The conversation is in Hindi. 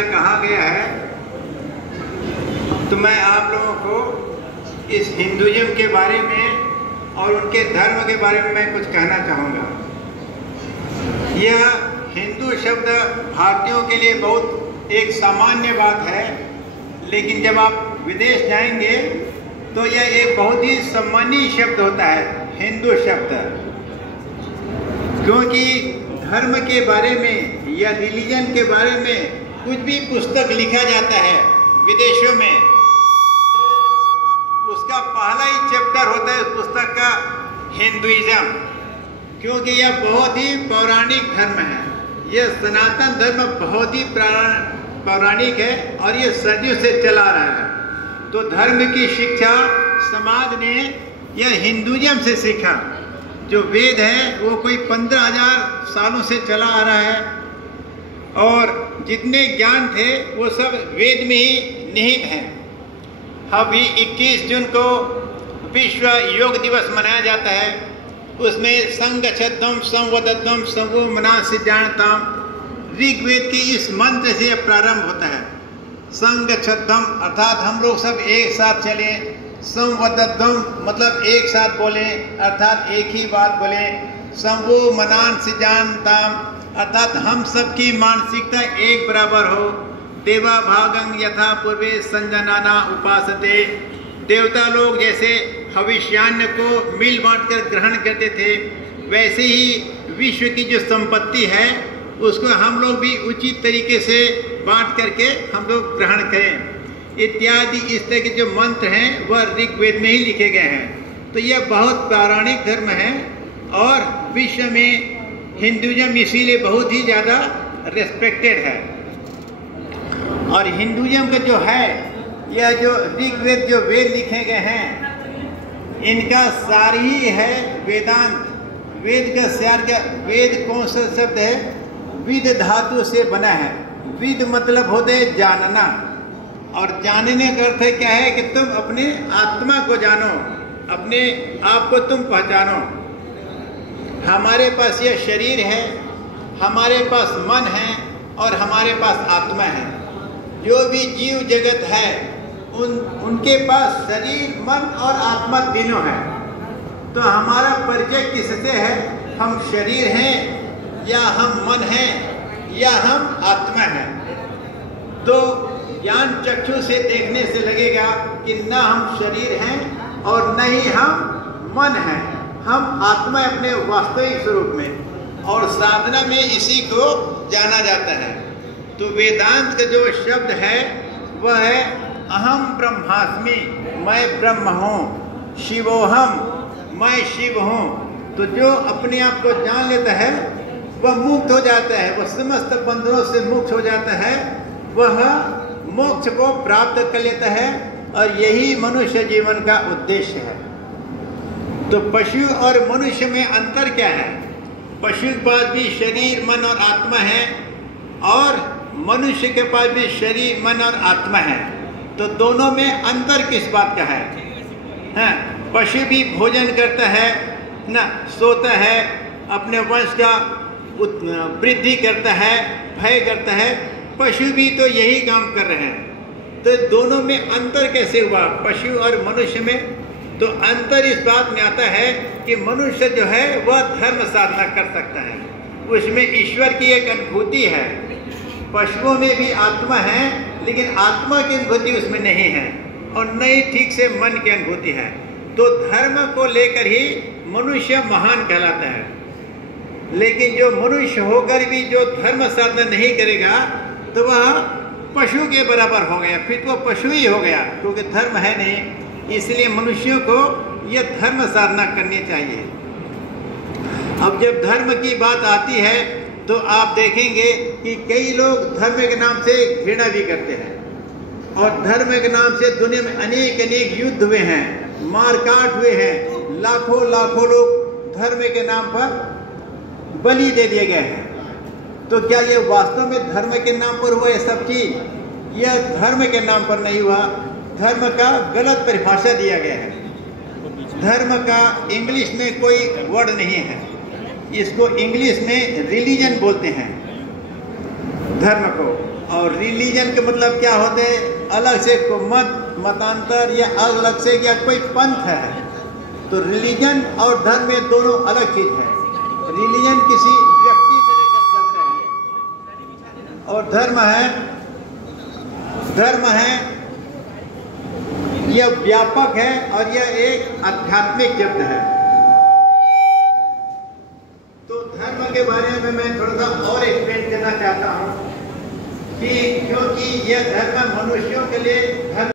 कहा गया है, तो मैं आप लोगों को इस हिंदुइज्म के बारे में और उनके धर्म के बारे में मैं कुछ कहना चाहूँगा। यह हिंदू शब्द भारतीयों के लिए बहुत एक सामान्य बात है, लेकिन जब आप विदेश जाएंगे तो यह एक बहुत ही सम्मानीय शब्द होता है, हिंदू शब्द। क्योंकि धर्म के बारे में या रिलीजन के बारे में कुछ भी पुस्तक लिखा जाता है विदेशों में, तो उसका पहला ही चैप्टर होता है उस पुस्तक का हिंदुइज्म, क्योंकि यह बहुत ही पौराणिक धर्म है। यह सनातन धर्म बहुत ही पौराणिक है और ये सदियों से चला रहा है। तो धर्म की शिक्षा समाज ने यह हिंदुइज्म से सीखा। जो वेद है वो कोई 15,000 सालों से चला आ रहा है और जितने ज्ञान थे वो सब वेद में ही निहित हैं। अभी 21 जून को विश्व योग दिवस मनाया जाता है। उसमें संगच्छध्वम संवदध्वम संगो मनासि जानताम, ऋग्वेद की इस मंत्र से यह प्रारंभ होता है। संगच्छध्वम अर्थात हम लोग सब एक साथ चले, संवदध्वम मतलब एक साथ बोले अर्थात एक ही बात बोले, संगो मनासि जानताम अर्थात हम सबकी मानसिकता एक बराबर हो। देवा भागं यथा पूर्वे संजनाना उपासते, देवता लोग जैसे भविष्यान्न को मिल बांट कर ग्रहण करते थे, वैसे ही विश्व की जो संपत्ति है उसको हम लोग भी उचित तरीके से बांट करके हम लोग ग्रहण करें, इत्यादि इस तरह के जो मंत्र हैं वह ऋग्वेद में ही लिखे गए हैं। तो यह बहुत पौराणिक धर्म है और विश्व में हिंदुइज्म इसीलिए बहुत ही ज़्यादा रेस्पेक्टेड है। और हिंदुइज्म का जो है, यह जो ऋग्वेद जो वेद लिखे गए हैं, इनका सार ही है वेदांत। वेद का सार का, वेद कौन सा शब्द है? विद धातु से बना है। विद मतलब होते है जानना, और जानने का अर्थ क्या है कि तुम अपने आत्मा को जानो, अपने आप को तुम पहचानो। हमारे पास यह शरीर है, हमारे पास मन है और हमारे पास आत्मा है। जो भी जीव जगत है उनके पास शरीर, मन और आत्मा तीनों है। तो हमारा परिचय किससे है? हम शरीर हैं या हम मन हैं या हम आत्मा हैं। तो ज्ञान चक्षु से देखने से लगेगा कि न हम शरीर हैं और न ही हम मन हैं, हम आत्मा अपने वास्तविक स्वरूप में। और साधना में इसी को जाना जाता है। तो वेदांत का जो शब्द है वह है अहम ब्रह्मास्मि, मैं ब्रह्म हूँ, शिवोहम, मैं शिव हूँ। तो जो अपने आप को जान लेता है वह मुक्त हो जाता है, वह समस्त बंधनों से मुक्त हो जाता है, वह मोक्ष को प्राप्त कर लेता है। और यही मनुष्य जीवन का उद्देश्य है। तो पशु और मनुष्य में अंतर क्या है? पशु के पास भी शरीर, मन और आत्मा है और मनुष्य के पास भी शरीर, मन और आत्मा है। तो दोनों में अंतर किस बात का है? पशु भी भोजन करता है ना, सोता है, अपने वंश का वृद्धि करता है, भय करता है। पशु भी तो यही काम कर रहे हैं। तो दोनों में अंतर कैसे हुआ पशु और मनुष्य में? तो अंतर इस बात में आता है कि मनुष्य जो है वह धर्म साधना कर सकता है, उसमें ईश्वर की एक अनुभूति है। पशुओं में भी आत्मा है लेकिन आत्मा की अनुभूति उसमें नहीं है और न ही ठीक से मन की अनुभूति है। तो धर्म को लेकर ही मनुष्य महान कहलाता है। लेकिन जो मनुष्य होकर भी जो धर्म साधना नहीं करेगा तो वह पशु के बराबर हो गया, फिर वो पशु ही हो गया, क्योंकि धर्म है नहीं। इसलिए मनुष्यों को यह धर्म साधना करनी चाहिए। अब जब धर्म की बात आती है तो आप देखेंगे कि कई लोग धर्म के नाम से घृणा भी करते हैं और धर्म के नाम से दुनिया में अनेक युद्ध हुए हैं, मारकाट हुए हैं, लाखों लाखों लोग धर्म के नाम पर बलि दे दिए गए हैं। तो क्या ये वास्तव में धर्म के नाम पर हुआ ये सब चीज? यह धर्म के नाम पर नहीं हुआ। धर्म का गलत परिभाषा दिया गया है। धर्म का इंग्लिश में कोई वर्ड नहीं है, इसको इंग्लिश में रिलीजन बोलते हैं धर्म को। और रिलीजन के मतलब क्या होते हैं? अलग से मतांतर या अलग से या कोई पंथ है। तो रिलीजन और धर्म में दोनों अलग चीज है। रिलीजन किसी व्यक्ति को लेकर चलता है और धर्म है यह व्यापक है और यह एक आध्यात्मिक शब्द है। तो धर्म के बारे में मैं थोड़ा सा और एक्सप्लेन करना चाहता हूं कि क्योंकि यह धर्म मनुष्यों के लिए धर्म